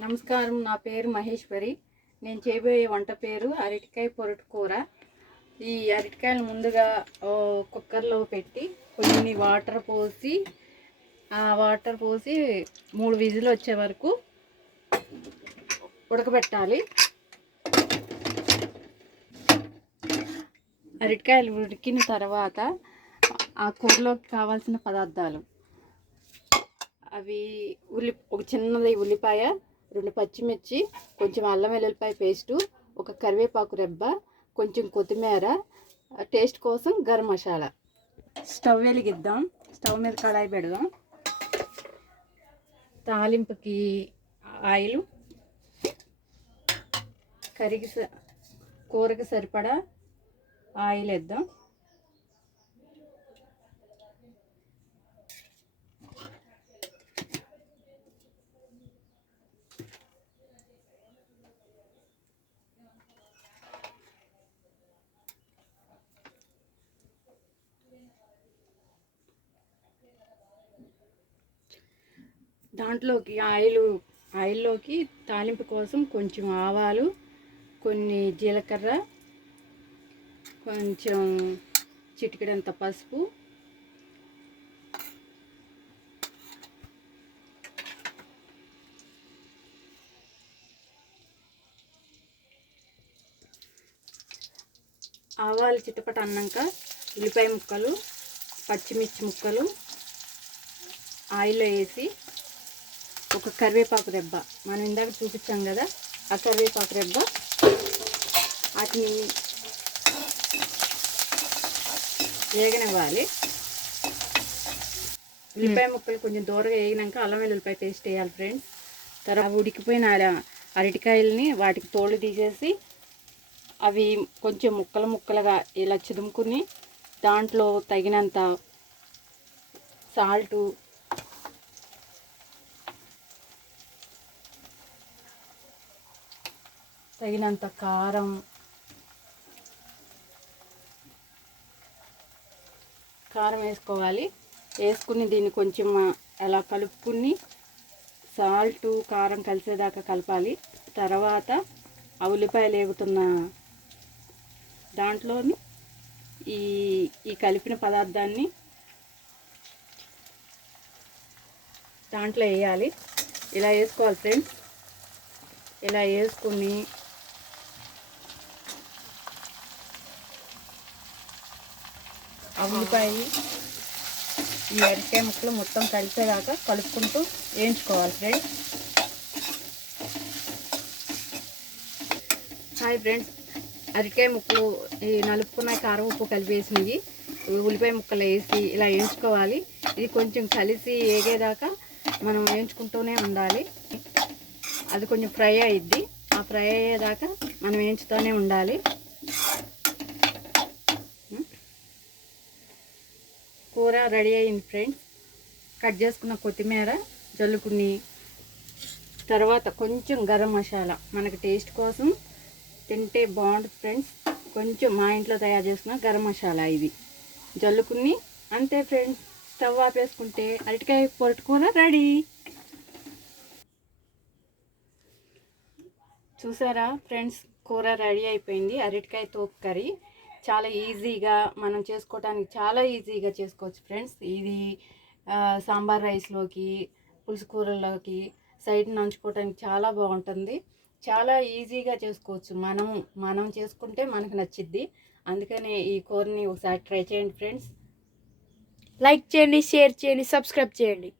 నమస్కారం, నా పేరు మహేశ్వరి. నేను చేయబోయే వంట పేరు అరటికాయ పొరటు కూర. ఈ అరటికాయలు ముందుగా కుక్కర్లో పెట్టి కొన్ని వాటర్ పోసి 3 విజిల్ వచ్చే వరకు ఉడకబెట్టాలి. అరటికాయలు ఉడికిన తర్వాత ఆ కూరలోకి కావాల్సిన పదార్థాలు అవి ఒక చిన్నది ఉల్లిపాయ, 2 పచ్చిమిర్చి, కొంచెం అల్లం వెల్లుల్లిపాయ పేస్టు, ఒక కరివేపాకు రెబ్బ, కొంచెం కొత్తిమీర, టేస్ట్ కోసం గరం మసాలా. స్టవ్ వెలిగిద్దాం. స్టవ్ మీద కడాయి పెడదాం. తాలింపుకి ఆయిల్, కూరకి సరిపడా ఆయిల్ వేద్దాం. దాంట్లోకి ఆయిల్లోకి తాలింపు కోసం కొంచెం ఆవాలు, కొన్ని జీలకర్ర, కొంచెం చిటికెడంత పసుపు, ఆవాలు చిటపట అన్నాక ఉల్లిపాయ ముక్కలు, పచ్చిమిర్చి ముక్కలు ఆయిల్లో వేసి ఒక కరివేపాకు రెబ్బ, మనం ఇందాక చూపించాం కదా ఆ కరివేపాకు రెబ్బ, వాటిని వేగనివ్వాలి. ఉల్లిపాయ ముక్కలు కొంచెం దూరంగా వేగినాక అల్లం వెల్లుల్లిపాయ పేస్ట్ వేయాలి ఫ్రెండ్స్. తర్వాత ఉడికిపోయిన అరటికాయలని వాటికి తోలు తీసేసి అవి కొంచెం ముక్కలుగా ఇలా చిదుముకుని దాంట్లో తగినంత సాల్టు, తగినంత కారం, వేసుకోవాలి. వేసుకుని దీన్ని కొంచెం అలా కలుపుకుని సాల్టు కారం కలిసేదాకా కలపాలి. తర్వాత ఆ ఉల్లిపాయలు వేగుతున్న దాంట్లోని ఈ కలిపిన పదార్థాన్ని దాంట్లో వేయాలి. ఇలా వేసుకోవాలి ఫ్రెండ్స్. ఇలా వేసుకుని ఆ ఉల్లిపాయ ఈ అరటికాయ ముక్కలు మొత్తం కలిసేదాకా కలుపుకుంటూ వేయించుకోవాలి ఫ్రెండ్స్. హాయ్ ఫ్రెండ్స్, అరటికాయ ముక్కలు ఈ నలుపుకున్న కారం ఉప్పు కలిపేసినవి ఉల్లిపాయ ముక్కలు వేసి ఇలా వేయించుకోవాలి. ఇది కొంచెం కలిసి వేగేదాకా మనం వేయించుకుంటూనే ఉండాలి. అది కొంచెం ఫ్రై అయ్యిద్ది. ఆ ఫ్రై అయ్యేదాకా మనం వేయించుతూనే ఉండాలి. కూర రెడీ అయింది ఫ్రెండ్స్. కట్ చేసుకున్న కొత్తిమీర జల్లుకుని తర్వాత కొంచెం గరం మసాలా, మనకి టేస్ట్ కోసం తింటే బాగుంటుంది ఫ్రెండ్స్. కొంచెం మా ఇంట్లో తయారు చేసుకున్న గరం మసాలా ఇది జల్లుకుని అంతే ఫ్రెండ్స్. స్టవ్ ఆపేసుకుంటే అరటికాయ పొరటు కూర రెడీ. చూసారా ఫ్రెండ్స్, కూర రెడీ అయిపోయింది. అరటికాయ తోపు కర్రీ చాలా ఈజీగా మనం చేసుకోవడానికి చాలా ఈజీగా చేసుకోవచ్చు ఫ్రెండ్స్. ఇది సాంబార్ రైస్లోకి, పులుసు కూరల్లోకి సైడ్ నంచుకోవడానికి చాలా బాగుంటుంది. చాలా ఈజీగా చేసుకోవచ్చు. మనం చేసుకుంటే మనకు నచ్చిద్ది. అందుకనే ఈ కూరని ఒకసారి ట్రై చేయండి ఫ్రెండ్స్. లైక్ చేయండి, షేర్ చేయండి, సబ్స్క్రైబ్ చేయండి.